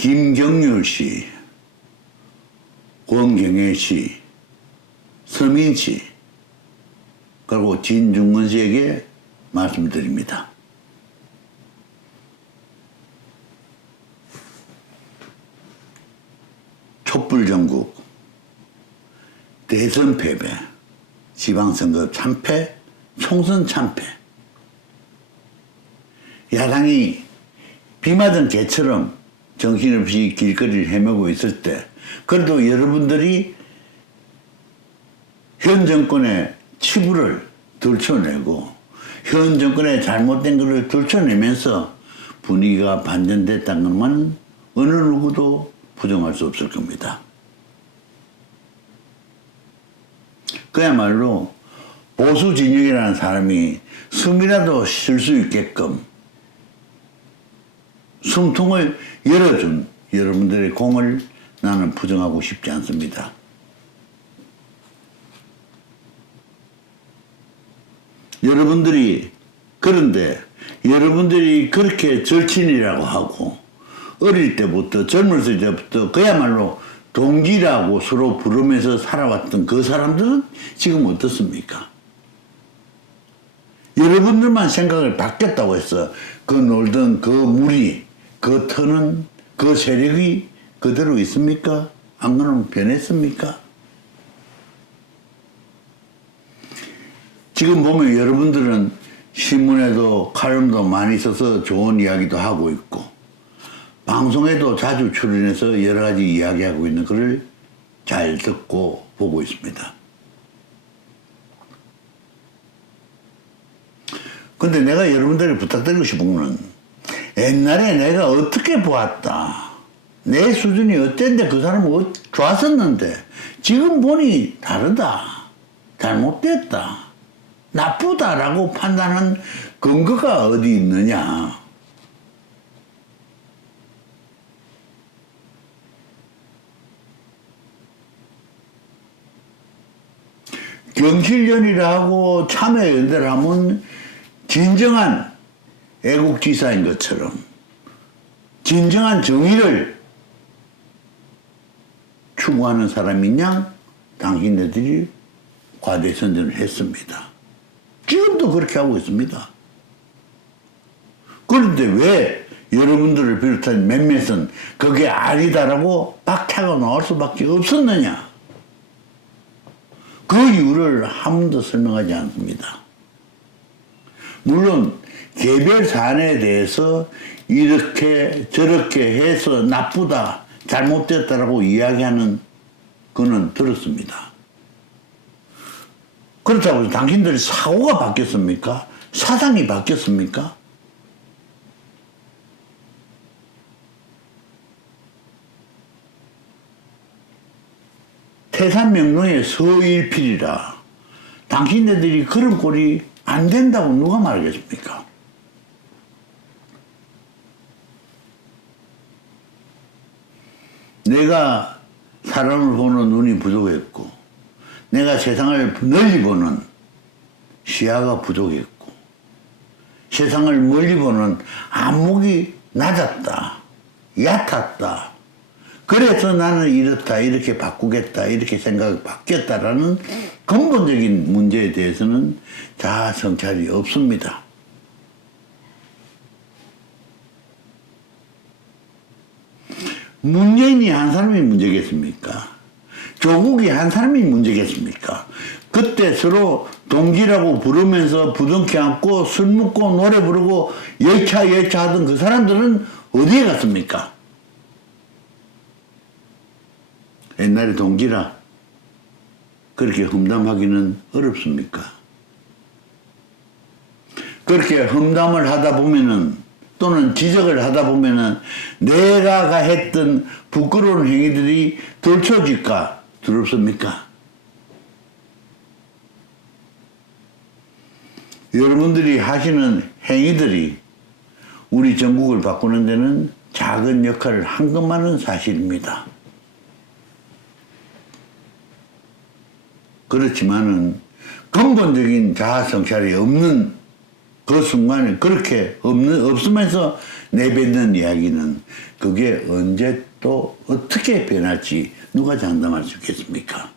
김경률 씨, 권경애 씨, 서민 씨, 그리고 진중근 씨에게 말씀드립니다. 촛불 전국, 대선 패배, 지방선거 참패, 총선 참패. 야당이 비 맞은 개처럼 정신없이 길거리를 헤매고 있을 때, 그래도 여러분들이 현 정권의 치부를 들춰내고, 현 정권의 잘못된 것을 들춰내면서 분위기가 반전됐다는 것만 어느 누구도 부정할 수 없을 겁니다. 그야말로 보수 진영이라는 사람이 숨이라도 쉴 수 있게끔 숨통을 열어준 여러분들의 공을 나는 부정하고 싶지 않습니다. 여러분들이 그런데 여러분들이 그렇게 절친이라고 하고 어릴 때부터 젊었을 때부터 그야말로 동지라고 서로 부르면서 살아왔던 그 사람들은 지금 어떻습니까? 여러분들만 생각을 바뀌었다고 해서 그 놀던 그 무리, 그 터는 그 세력이 그대로 있습니까? 안 그러면 변했습니까? 지금 보면 여러분들은 신문에도 칼럼도 많이 써서 좋은 이야기도 하고 있고 방송에도 자주 출연해서 여러 가지 이야기하고 있는 것을 잘 듣고 보고 있습니다. 근데 내가 여러분들에게 부탁드리고 싶은 거는 옛날에 내가 어떻게 보았다. 내 수준이 어땠는데 그 사람은 어- 좋았었는데 지금 보니 다르다. 잘못됐다. 나쁘다라고 판단한 근거가 어디 있느냐. 경실련이라고 참여연대를 하면 진정한 애국지사인 것처럼 진정한 정의를 추구하는 사람이냐 당신네들이 과대선전을 했습니다. 지금도 그렇게 하고 있습니다. 그런데 왜 여러분들을 비롯한 몇몇은 그게 아니다라고 박차고 나올 수밖에 없었느냐? 그 이유를 한 번도 설명하지 않습니다. 물론 개별 사안에 대해서 이렇게 저렇게 해서 나쁘다, 잘못됐다라고 이야기하는 거는 들었습니다. 그렇다고 해서 당신들 사고가 바뀌었습니까? 사상이 바뀌었습니까? 태산명령의 서일필이라 당신네들이 그런 꼴이 안 된다고 누가 말하겠습니까? 내가 사람을 보는 눈이 부족했고 내가 세상을 널리 보는 시야가 부족했고 세상을 멀리 보는 안목이 낮았다 얕았다 그래서 나는 이렇다 이렇게 바꾸겠다 이렇게 생각이 바뀌었다라는 근본적인 문제에 대해서는 자아 성찰이 없습니다. 문재인이 한 사람이 문제겠습니까? 조국이 한 사람이 문제겠습니까? 그때 서로 동지라고 부르면서 부둥켜 안고 술 먹고 노래 부르고 열차 열차 하던 그 사람들은 어디에 갔습니까? 옛날에 동지라 그렇게 험담하기는 어렵습니까? 그렇게 험담을 하다 보면은 또는 지적을 하다 보면은 내가 했던 부끄러운 행위들이 들춰질까 두렵습니까? 여러분들이 하시는 행위들이 우리 전국을 바꾸는 데는 작은 역할을 한 것만은 사실입니다. 그렇지만은 근본적인 자아 성찰이 없는 그 순간에 그렇게 없는, 없으면서 내뱉는 이야기는 그게 언제 또 어떻게 변할지 누가 장담할 수 있겠습니까?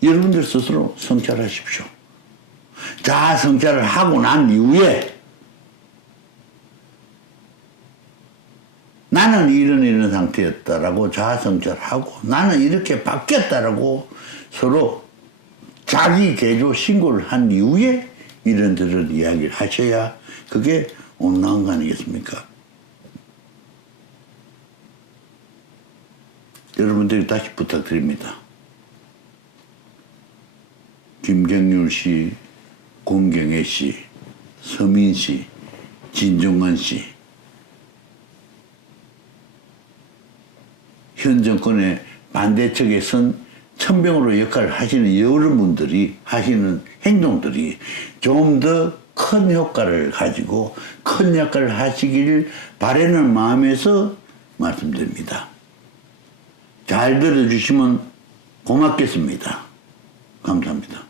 여러분들 스스로 성찰하십시오. 자아 성찰을 하고 난 이후에 나는 이런 이런 상태였다라고 자아 성찰하고 나는 이렇게 바뀌었다라고 서로 자기 개조 신고를 한 이후에 이런 저런 이야기를 하셔야 그게 온당한 거 아니겠습니까? 여러분들이 다시 부탁드립니다. 김경률 씨, 공경애 씨, 서민 씨, 진정관 씨, 현 정권의 반대측에 선 천병으로 역할을 하시는 여러분들이 하시는 행동들이 좀 더 큰 효과를 가지고 큰 역할을 하시길 바라는 마음에서 말씀드립니다. 잘 들어주시면 고맙겠습니다. 감사합니다.